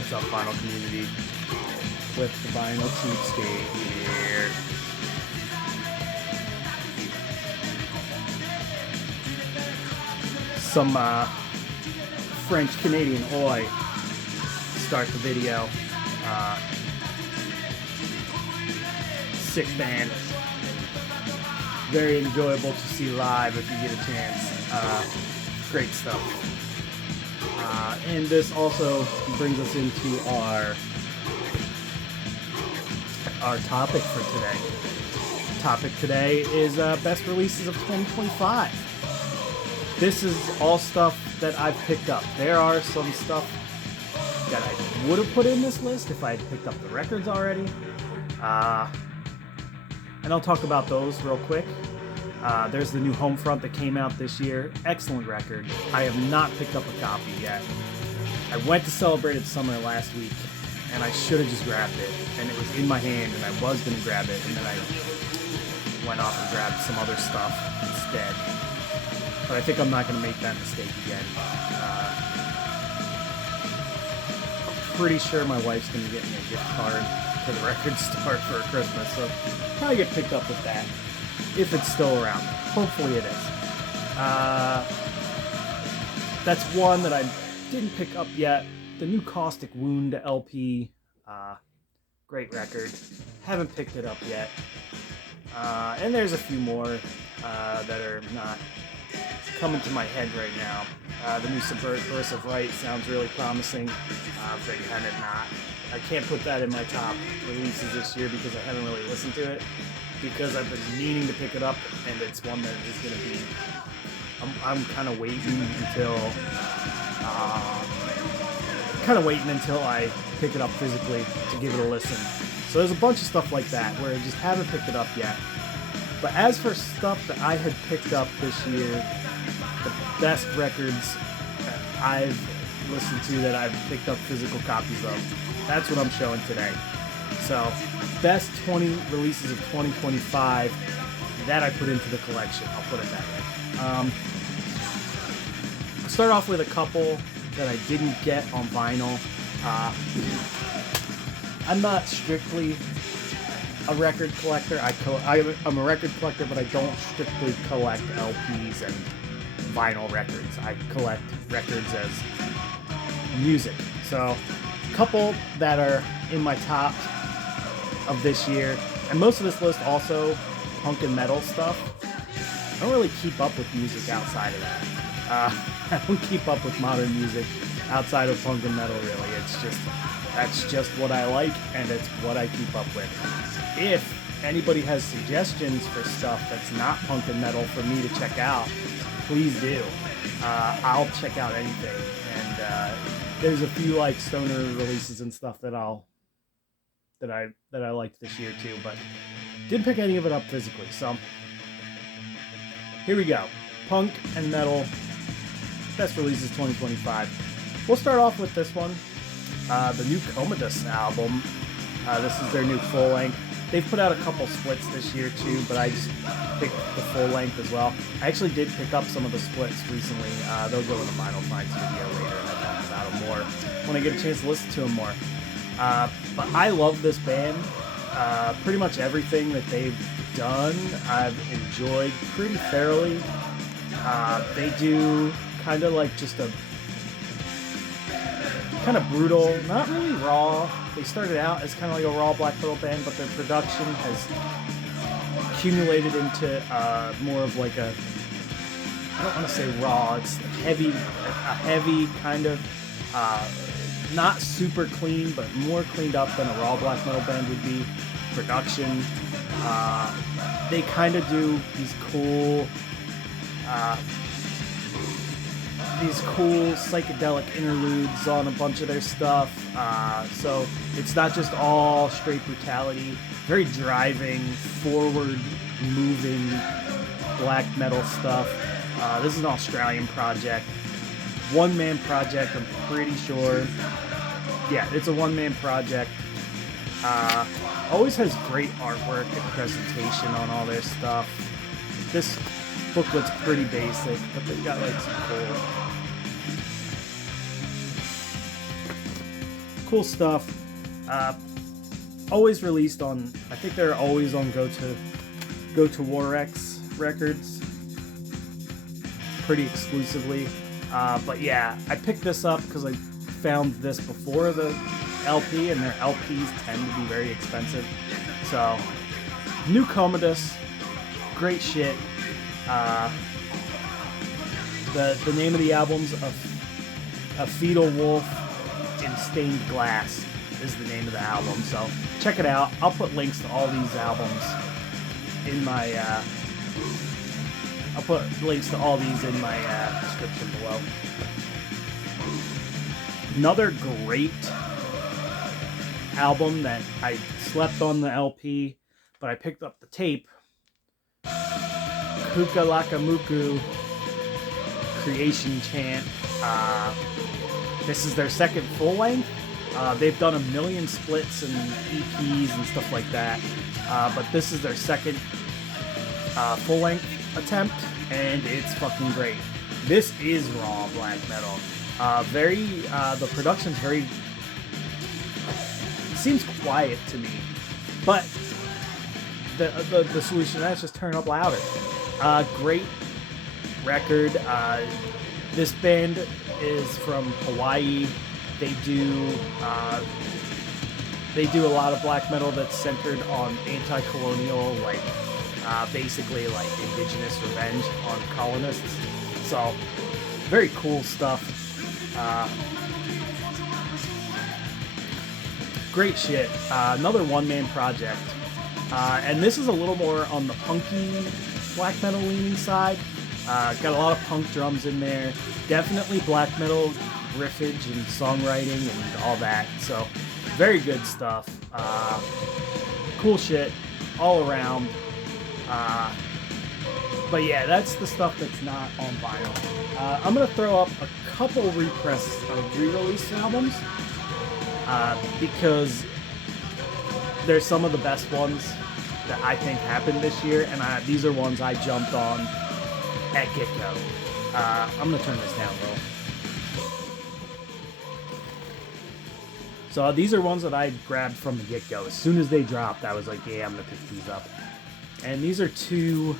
What's up, vinyl community? With the vinyl cheapskate here. Some French-Canadian oi start the video. Sick band. Very enjoyable to see live if you get a chance. Great stuff. And this also brings us into our topic for today. Topic today is best releases of 2025. This is all stuff that I've picked up. There are some stuff that I would have put in this list if I had picked up the records already. And I'll talk about those real quick. There's the new Homefront that came out this year. Excellent record. I have not picked up a copy yet. I went to Celebrated Summer last week, and I should have just grabbed it. And it was in my hand, and I was going to grab it, and then I went off and grabbed some other stuff instead. But I think I'm not going to make that mistake again. I'm pretty sure my wife's going to get me a gift card to the record store for Christmas, so I'll probably get picked up with that. If it's still around. Hopefully it is. That's one that I didn't pick up yet. The new Caustic Wound LP. Great record. Haven't picked it up yet. And there's a few more that are not coming to my head right now. The new Subversive Right sounds really promising. But kind of not. I can't put that in my top releases this year because I haven't really listened to it. Because I've been meaning to pick it up, and it's one that is going to be... I'm kind of waiting until... I pick it up physically to give it a listen. So there's a bunch of stuff like that where I just haven't picked it up yet. But as for stuff that I had picked up this year, the best records that I've listened to that I've picked up physical copies of, that's what I'm showing today. So, best 20 releases of 2025 that I put into the collection. I'll put it that way. I'll start off with a couple that I didn't get on vinyl. I'm not strictly a record collector. I'm a record collector, but I don't strictly collect LPs and vinyl records. I collect records as music. So, a couple that are in my top of this year, and most of this list also punk and metal stuff. I don't really keep up with music outside of that. I don't keep up with modern music outside of punk and metal, really. That's just what I like, and it's what I keep up with. If anybody has suggestions for stuff that's not punk and metal for me to check out, please do. I'll check out anything, and there's a few like stoner releases and stuff that I liked this year too, but didn't pick any of it up physically. So here we go. Punk and metal best releases 2025. We'll start off with this one. The new Kommodus album. This is their new full length. They've put out a couple splits this year too, but I just picked the full length as well. I actually did pick up some of the splits recently. They'll go in the Vinyl Finds video later, and I'll talk about them more when I get a chance to listen to them more. But I love this band. Pretty much everything that they've done, I've enjoyed pretty thoroughly. They do kind of like just a kind of brutal, not really raw. They started out as kind of like a raw black metal band, but their production has accumulated into more of like a, I don't want to say raw, it's a heavy kind of, not super clean, but more cleaned up than a raw black metal band would be. Production. They kind of do these cool psychedelic interludes on a bunch of their stuff. So it's not just all straight brutality. Very driving, forward-moving black metal stuff. This is an Australian project. One-man project, I'm pretty sure. Yeah, it's a one-man project. Always has great artwork and presentation on all their stuff. This booklet's pretty basic, but they've got like some Cool stuff. Always released on, I think they're always on Go to Warx Records, pretty exclusively. But yeah, I picked this up because I found this before the LP, and their LPs tend to be very expensive. So, new Kommodus, great shit. The name of the album's A Fetal Wolf in Stained Glass is the name of the album. So check it out. I'll put links to all these albums in my description below. Another great album that I slept on the LP, but I picked up the tape. Kukailamoku Creation Chant. This is their second full length. They've done 1 million splits and EPs and stuff like that, but this is their second full length attempt, and it's fucking great. This is raw black metal. The production's very, it seems quiet to me, but the solution to that is just turn up louder. Great record. This band is from Hawaii. They do a lot of black metal that's centered on anti-colonial, like basically like indigenous revenge on colonists. So very cool stuff. Great shit. Another one-man project, and this is a little more on the punky black metal leaning side. Got a lot of punk drums in there. Definitely black metal riffage and songwriting and all that. So very good stuff. Cool shit all around. But yeah, that's the stuff that's not on vinyl. I'm gonna throw up a couple re-release albums because they're some of the best ones that I think happened this year, and these are ones I jumped on at get-go. I'm gonna turn this down a little. So these are ones that I grabbed from the get-go. As soon as they dropped, I was like, yeah, I'm gonna pick these up. And these are two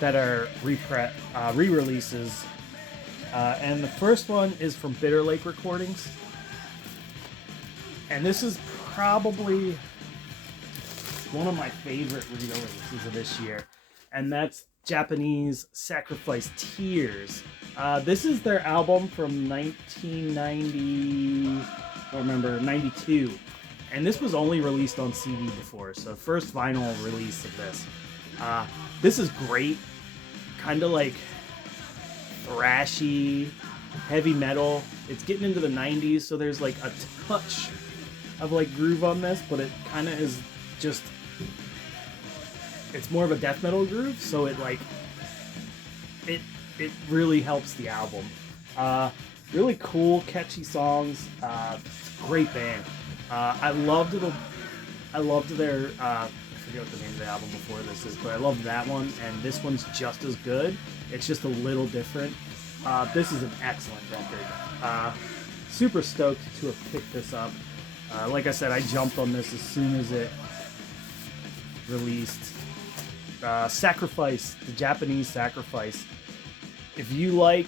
that are re-releases. And the first one is from Bitter Lake Recordings. And this is probably one of my favorite re-releases of this year. And that's Japanese Sacrifice Tears. This is their album from 92. And this was only released on CD before, so first vinyl release of this. This is great, kind of like thrashy, heavy metal. It's getting into the 90s, so there's like a touch of like groove on this, but it kind of is just, it's more of a death metal groove, so it like, it really helps the album. Really cool, catchy songs. Great band. I loved their, I forget what the name of the album before this is, but I loved that one, and this one's just as good. It's just a little different. This is an excellent record. Super stoked to have picked this up. Like I said, I jumped on this as soon as it released. Sacrifice, the Japanese Sacrifice. If you like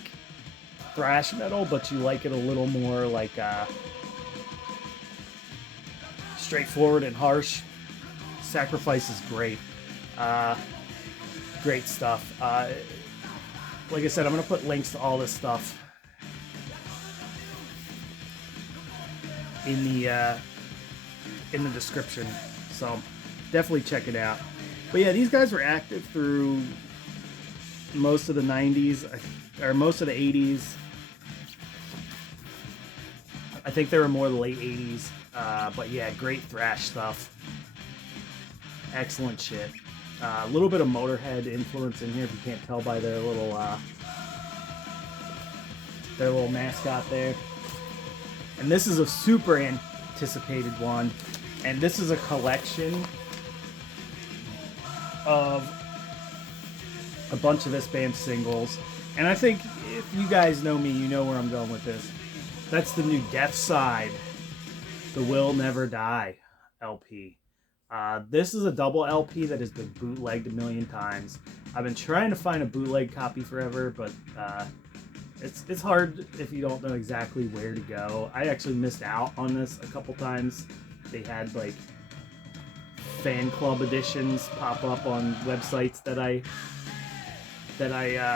thrash metal, but you like it a little more like straightforward and harsh, Sacrifice is great. Great stuff. Like I said, I'm going to put links to all this stuff in the description, so definitely check it out. But yeah, these guys were active through most of the 90s, or most of the 80s. I think they were more the late 80s. But yeah, great thrash stuff. Excellent shit. A little bit of Motorhead influence in here, if you can't tell by their little mascot there. And this is a super anticipated one. And this is a collection of a bunch of this band's singles. And I think if you guys know me, you know where I'm going with this. That's the new Deathside the Will Never Die LP. This is a double LP that has been bootlegged a million times. I've been trying to find a bootleg copy forever, but it's hard if you don't know exactly where to go. I actually missed out on this a couple times. They had like fan club editions pop up on websites that I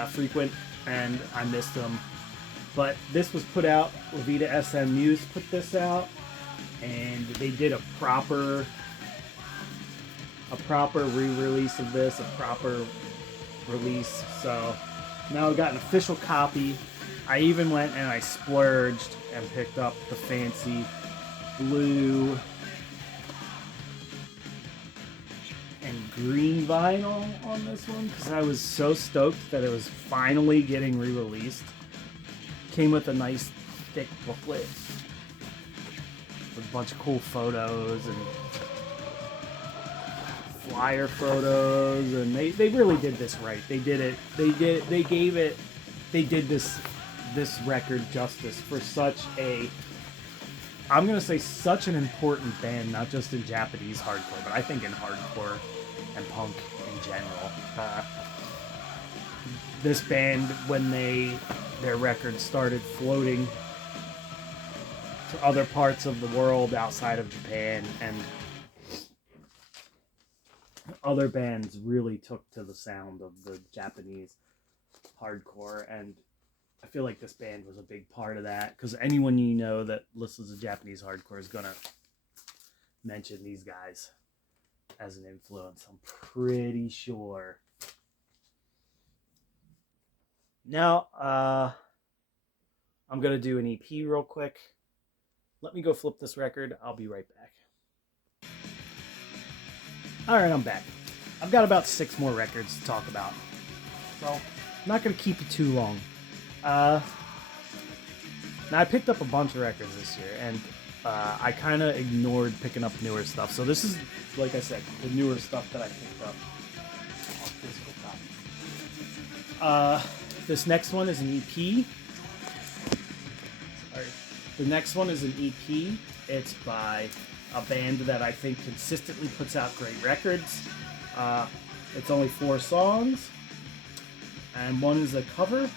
frequent, and I missed them. But this was put out. Levita SM Muse put this out, and they did a proper re-release of this, a proper release. So now I've got an official copy. I even went and I splurged and picked up the fancy blue and green vinyl on this one because I was so stoked that it was finally getting re-released. Came with a nice thick booklet with a bunch of cool photos and flyer photos, and they really did this right. They did this record justice for such a, I'm gonna say, such an important band, not just in Japanese hardcore, but I think in hardcore and punk in general. This band, when their records started floating to other parts of the world outside of Japan, and other bands really took to the sound of the Japanese hardcore, and I feel like this band was a big part of that, because anyone you know that listens to Japanese hardcore is gonna mention these guys as an influence, I'm pretty sure. Now, I'm gonna do an EP real quick. Let me go flip this record. I'll be right back. Alright, I'm back. I've got about 6 more records to talk about, so I'm not going to keep it too long. Now, I picked up a bunch of records this year, and I kind of ignored picking up newer stuff. So this is, like I said, the newer stuff that I picked up on physical copy. This next one is an EP. Sorry. The next one is an EP. It's by a band that I think consistently puts out great records. It's only 4 songs, and one is a cover.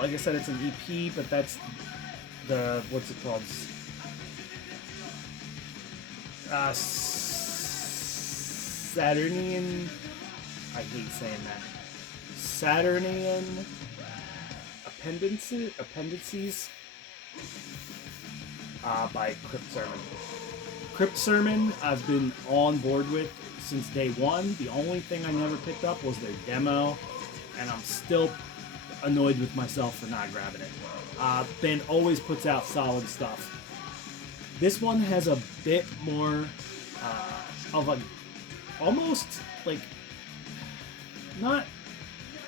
Like I said, it's an EP, but that's the, what's it called? Saturnian. I hate saying that. Saturnian appendices. By Crypt Sermon. Crypt Sermon I've been on board with since day one. The only thing I never picked up was their demo, and I'm still annoyed with myself for not grabbing it. Band always puts out solid stuff. This one has a bit more of a, almost like, not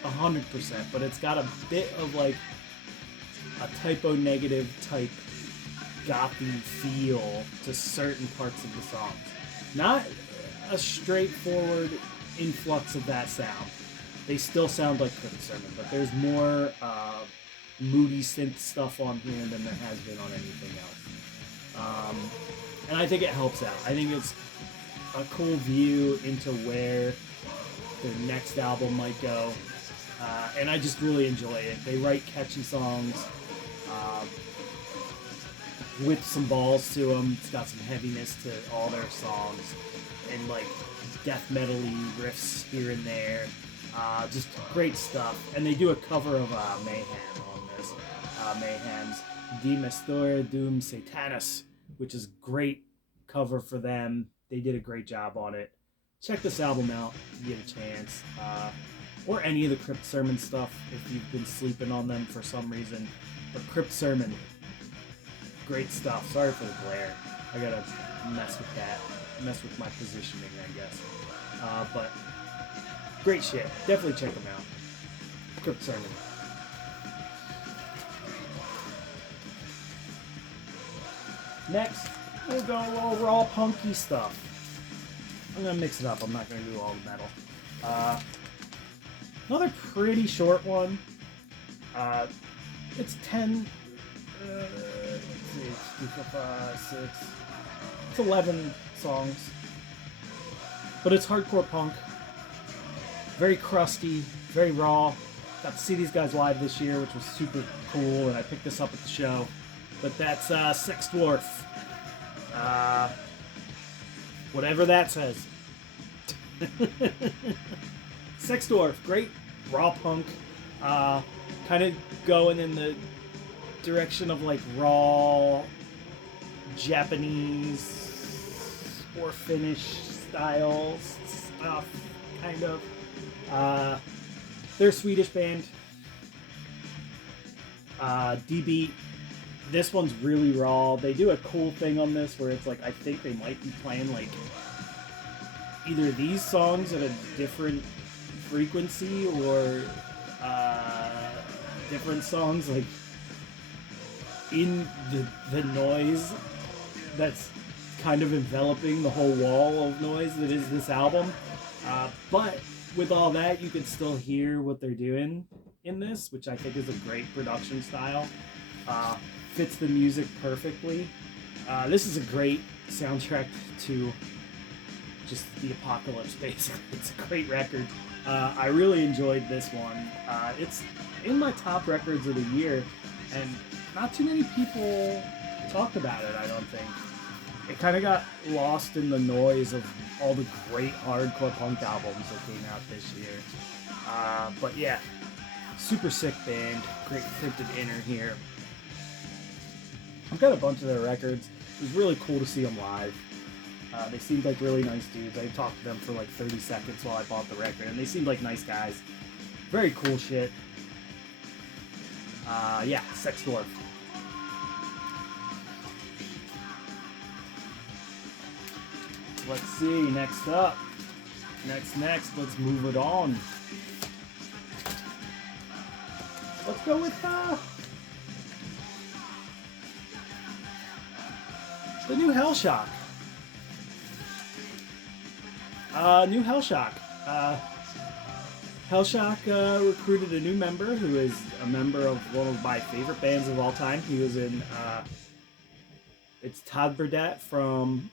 100%, but it's got a bit of like a typo negative type gothy feel to certain parts of the songs. Not a straightforward influx of that sound. They still sound like Crypt Sermon, but there's more moody synth stuff on here than there has been on anything else. And I think it helps out. I think it's a cool view into where their next album might go. And I just really enjoy it. They write catchy songs with some balls to them. It's got some heaviness to all their songs, and like death metal-y riffs here and there. Just great stuff. And they do a cover of Mayhem on this. Mayhem's Die Mestor Doom Satanus, which is great cover for them. They did a great job on it. Check this album out if you get a chance. Or any of the Crypt Sermon stuff if you've been sleeping on them for some reason. But Crypt Sermon, great stuff. Sorry for the glare. I gotta mess with that. Mess with my positioning, I guess. But great shit. Definitely check them out. Crypt Sermon. Next, we'll go over all punky stuff. I'm gonna mix it up. I'm not gonna do all the metal. Another pretty short one. It's 10. Let's see. 6. It's 11 songs. But it's hardcore punk. Very crusty, very raw. Got to see these guys live this year, which was super cool, and I picked this up at the show. But that's Sex Dwarf. Whatever that says. Sex Dwarf, great raw punk. Kind of going in the direction of like raw Japanese or Finnish style stuff, kind of. They're a Swedish band. D-Beat. This one's really raw. They do a cool thing on this where it's like, I think they might be playing like either these songs at a different frequency or different songs like in the noise that's kind of enveloping the whole wall of noise that is this album. But with all that, you can still hear what they're doing in this, which I think is a great production style. Fits the music perfectly. This is a great soundtrack to just the apocalypse, basically. It's a great record. I really enjoyed this one. It's in my top records of the year, and not too many people talked about it, I don't think. It kind of got lost in the noise of all the great hardcore punk albums that came out this year. But yeah, super sick band. Great printed inner here. I've got a bunch of their records. It was really cool to see them live. They seemed like really nice dudes. I talked to them for like 30 seconds while I bought the record, and they seemed like nice guys. Very cool shit. Yeah, Sex Dwarf. Let's see, next up. Next, let's move it on. Let's go with the new Hellshock. New Hellshock. Hellshock recruited a new member who is a member of one of my favorite bands of all time. He was in, it's Todd Burdett from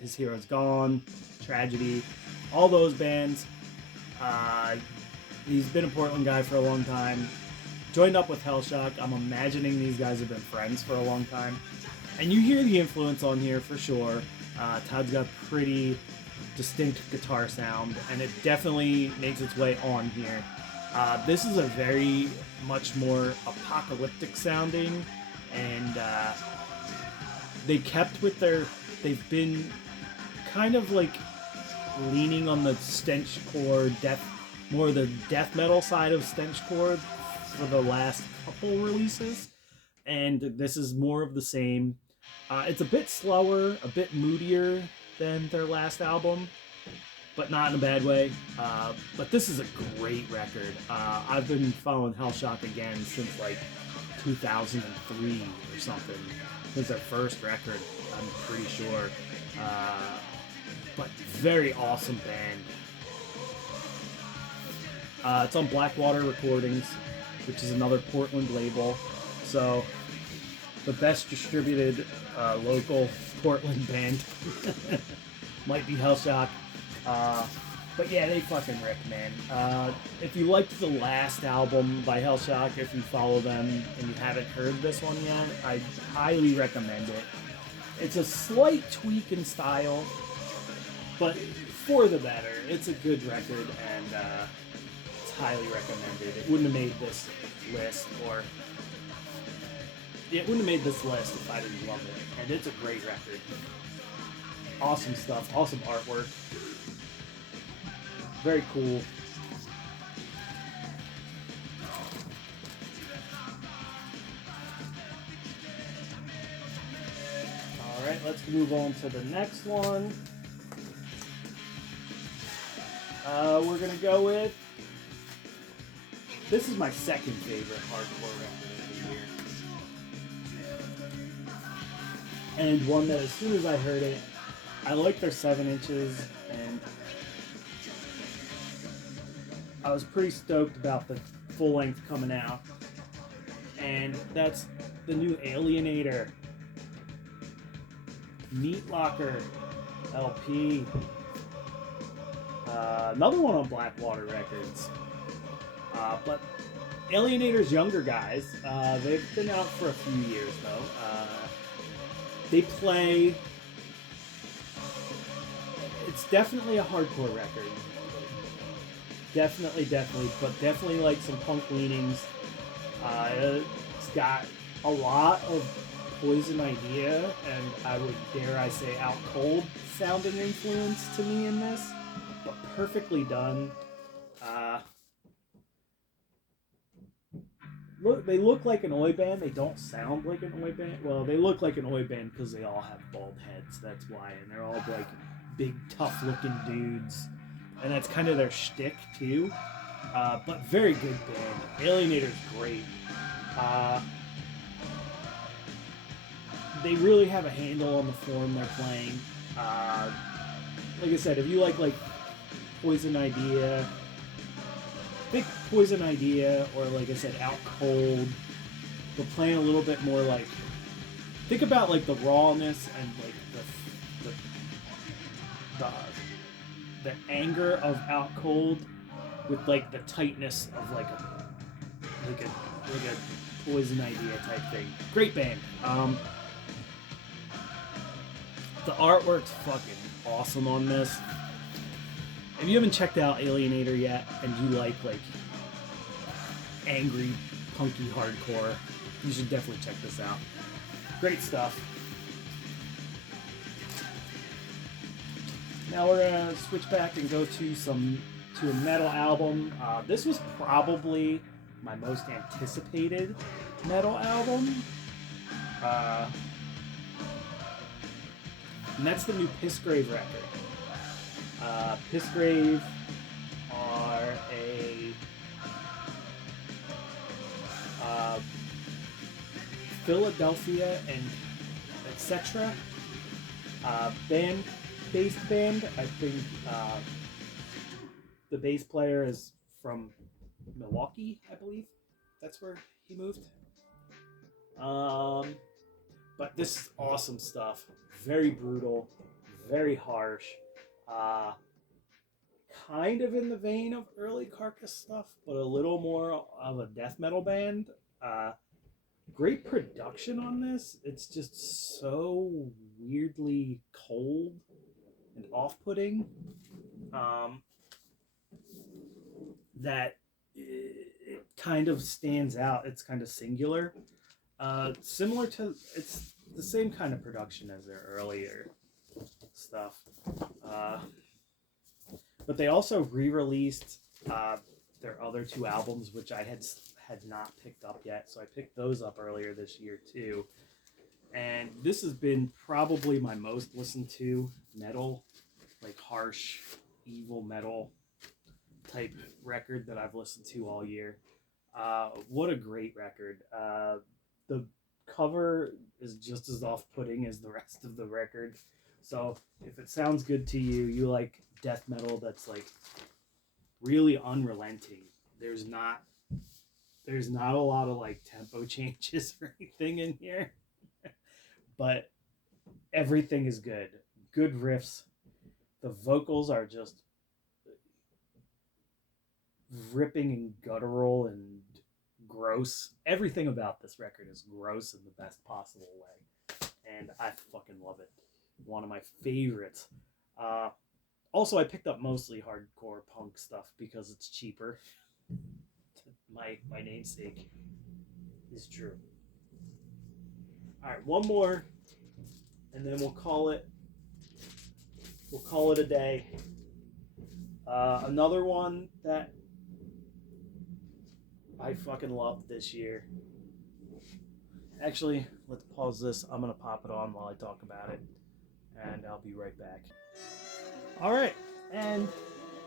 His Hero's Gone, Tragedy, all those bands. He's been a Portland guy for a long time. Joined up with Hellshock. I'm imagining these guys have been friends for a long time. And you hear the influence on here for sure. Todd's got pretty distinct guitar sound, and it definitely makes its way on here. This is a very much more apocalyptic sounding, and they kept with they've been kind of like leaning on the stenchcore more the death metal side of stenchcore for the last couple releases, and this is more of the same. It's a bit slower, a bit moodier than their last album, but not in a bad way. But this is a great record. I've been following Hellshock again since like 2003 or something. Since their first record, I'm pretty sure. But very awesome band. It's on Blackwater Recordings, which is another Portland label. So the best distributed local Portland band might be Hellshock. But yeah, they fucking rip, man. If you liked the last album by Hellshock, if you follow them and you haven't heard this one yet, I highly recommend it. It's a slight tweak in style, but for the better. It's a good record, and it's highly recommended. It wouldn't have made this list, if I didn't love it. And it's a great record. Awesome stuff, awesome artwork. Very cool. Alright, let's move on to the next one. We're going to go with... This is my second favorite hardcore record of the year. And one that as soon as I heard it, I like their 7 inches, and I was pretty stoked about the full length coming out. And that's the new Alienator. Meat Locker LP. Another one on Blackwater Records. But Alienator's younger guys, they've been out for a few years though. They play. It's definitely a hardcore record. Definitely, but definitely like some punk leanings. It's got a lot of Poison Idea, and I would dare I say Out Cold sounding influence to me in this, but perfectly done. They look like an oi band. They don't sound like an oi band. Well, they look like an oi band because they all have bald heads. That's why, and they're all like big, tough-looking dudes, and that's kind of their shtick too. But very good band. Alienator's great. They really have a handle on the form they're playing. Like I said, if you like Poison Idea, think Poison Idea, or like I said, Out Cold. They're playing a little bit more like. Think about like the rawness and like the anger of Out Cold, with like the tightness of like a Poison Idea type thing. Great band. The artwork's fucking awesome on this. If you haven't checked out Alienator yet, and you like angry, punky hardcore, you should definitely check this out. Great stuff. Now we're gonna switch back and go to a metal album. This was probably my most anticipated metal album. And that's the new Pissgrave record. Pissgrave are a Philadelphia and etc. Based band. I think the bass player is from Milwaukee, I believe. That's where he moved. But this is awesome stuff. Very brutal, very harsh. Kind of in the vein of early Carcass stuff, but a little more of a death metal band. Great production on this. It's just so weirdly cold and off-putting that it kind of stands out. It's kind of singular. Similar to, it's the same kind of production as their earlier stuff. But they also re-released their other two albums, which I had not picked up yet. So I picked those up earlier this year too. And this has been probably my most listened to metal, like harsh, evil metal type record that I've listened to all year. What a great record. The cover is just as off-putting as the rest of the record. So if it sounds good to you, you like death metal that's like really unrelenting. There's not a lot of like tempo changes or anything in here. But everything is good. Good riffs. The vocals are just ripping and guttural and gross. Everything about this record is gross in the best possible way. And I fucking love it. One of my favorites. Also, I picked up mostly hardcore punk stuff because it's cheaper. My namesake is true. Alright, one more, and then we'll call it a day. Another one that I fucking loved this year. Actually, let's pause this. I'm gonna pop it on while I talk about it, and I'll be right back. Alright, and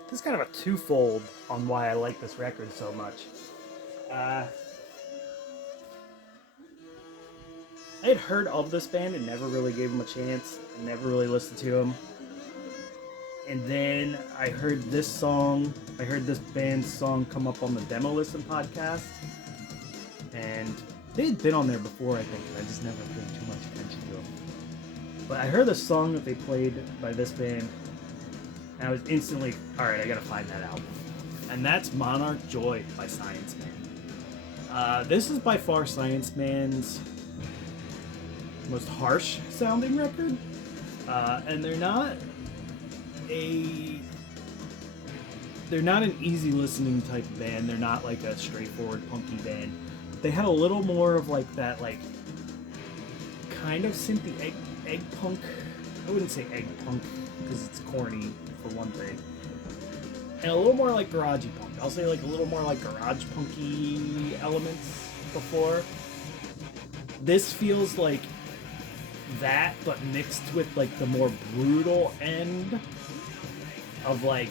this is kind of a twofold on why I like this record so much. I had heard of this band and never really gave them a chance, and never really listened to them. And then I heard this band's song come up on the Demo Listen podcast. And they had been on there before, I think, and I just never paid too much attention to them. But I heard the song that they played by this band, and I was instantly, alright, I gotta find that album. And that's Monarch Joy by Science Man. This is by far Science Man's most harsh sounding record. And they're not an easy listening type of band. They're not like a straightforward punky band. They had a little more of like that, like kind of synthy egg punk. I wouldn't say egg punk because it's corny for one thing. And a little more like garagey punk. I'll say like a little more like garage punky elements before. This feels like that, but mixed with like the more brutal end of like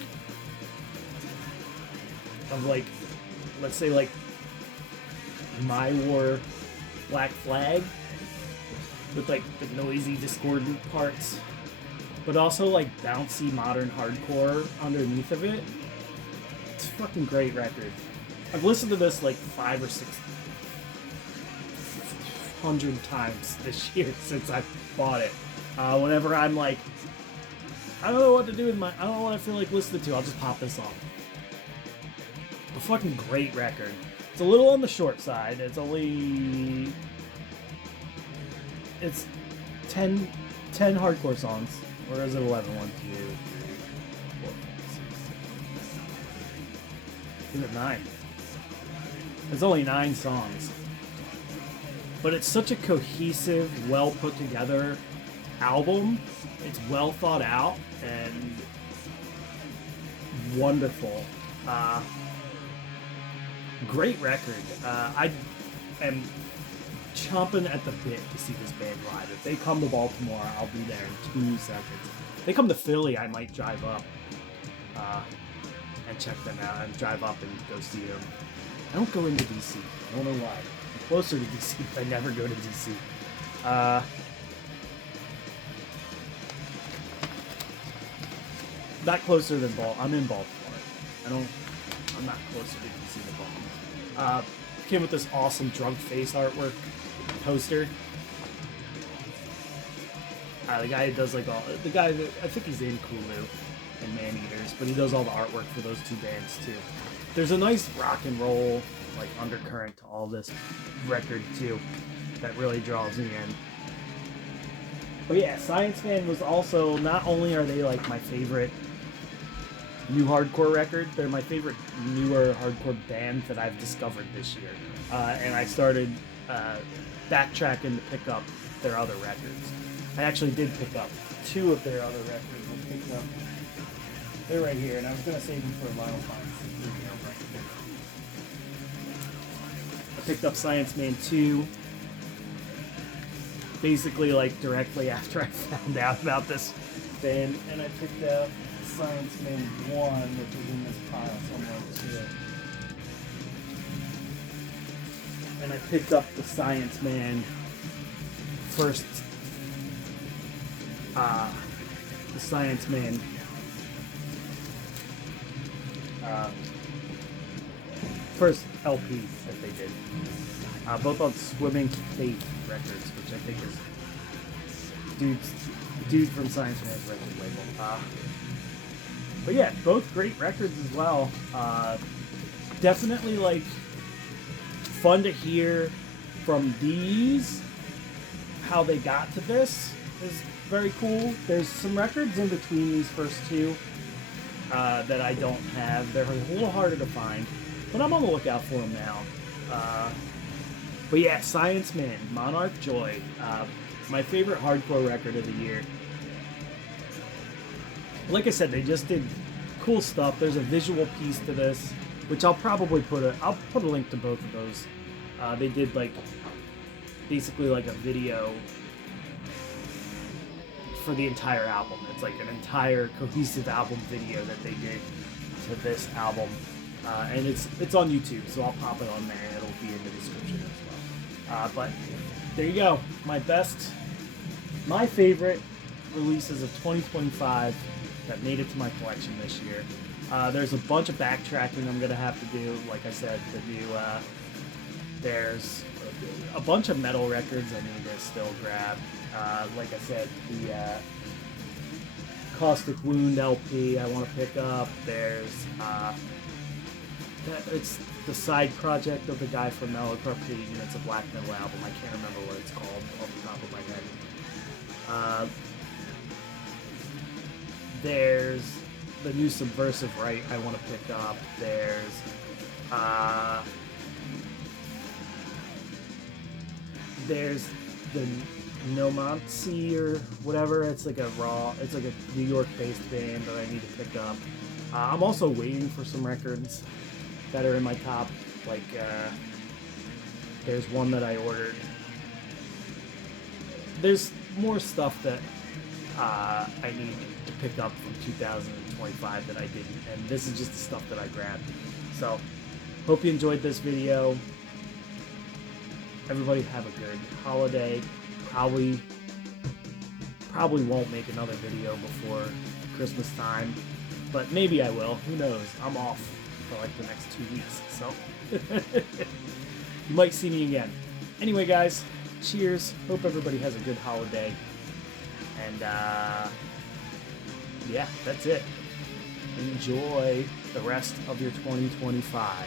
let's say like My War, Black Flag, with like the noisy discordant parts, but also like bouncy modern hardcore underneath of it. It's a fucking great record. I've listened to this like 500 or 600 times this year since I bought it. Whenever I'm like, I don't know what to do with I don't know what I feel like listening to, I'll just pop this on. A fucking great record. It's a little on the short side. It's 10 hardcore songs. Or is it 11? 1, 2, 3, 4, 5, 6, 7. Is it 9? It's only 9 songs. But it's such a cohesive, well put together album. It's well thought out and wonderful. Great record. I am chomping at the bit to see this band live. If they come to Baltimore, I'll be there in 2 seconds. If they come to Philly, I might drive up and check them out and drive up and go see them. I don't go into DC. I don't know why. I'm closer to DC, but I never go to DC. Not closer than I'm in Baltimore. I'm not closer to DC than Baltimore. Came with this awesome drunk face artwork poster. The guy who does like I think he's in Kulu and Maneaters, but he does all the artwork for those 2 bands too. There's a nice rock and roll like undercurrent to all this record too that really draws me in. But yeah, Science Man was also, not only are they like my favorite new hardcore record, they're my favorite newer hardcore band that I've discovered this year. And I started backtracking to pick up their other records. I actually did pick up 2 of their other records. I picked up, they're right here, and I was going to save them for a vinyl find. I picked up Science Man 2, basically like directly after I found out about this band, and I picked up Science Man 1, which is in this pile somewhere too. And I picked up the Science Man first, the Science Man first LP that they did, both on Swimming Fate Records, which I think is dude from Science Man's record label. But yeah, both great records as well. Definitely like fun to hear from these. How they got to this is very cool. There's some records in between these first 2 that I don't have. They're a little harder to find, but I'm on the lookout for them now. But yeah, Science Man, Monarch Joy, my favorite hardcore record of the year. Like I said, they just did cool stuff. There's a visual piece to this, which I'll probably put a link to both of those. They did like basically like a video for the entire album. It's like an entire cohesive album video that they did to this album, and it's on YouTube, so I'll pop it on there. It'll be in the description as well. But there you go, my favorite releases of 2025 that made it to my collection this year. There's a bunch of backtracking I'm gonna have to do. Like I said, there's a bunch of metal records I need to still grab. Like I said, the Caustic Wound LP I want to pick up. There's it's the side project of the guy from Malacorpine. It's a black metal album. I can't remember what it's called off the top of my head. There's the new Subversive Right I want to pick up. There's the Nomancy or whatever. It's like a New York-based band that I need to pick up. I'm also waiting for some records that are in my top. Like, there's one that I ordered. There's more stuff that I need to pick up from 2025 that I didn't, and this is just the stuff that I grabbed. So, hope you enjoyed this video. Everybody have a good holiday. Probably won't make another video before Christmas time, but maybe I will. Who knows? I'm off for like the next 2 weeks, so you might see me again. Anyway, guys, cheers. Hope everybody has a good holiday. And yeah, that's it. Enjoy the rest of your 2025.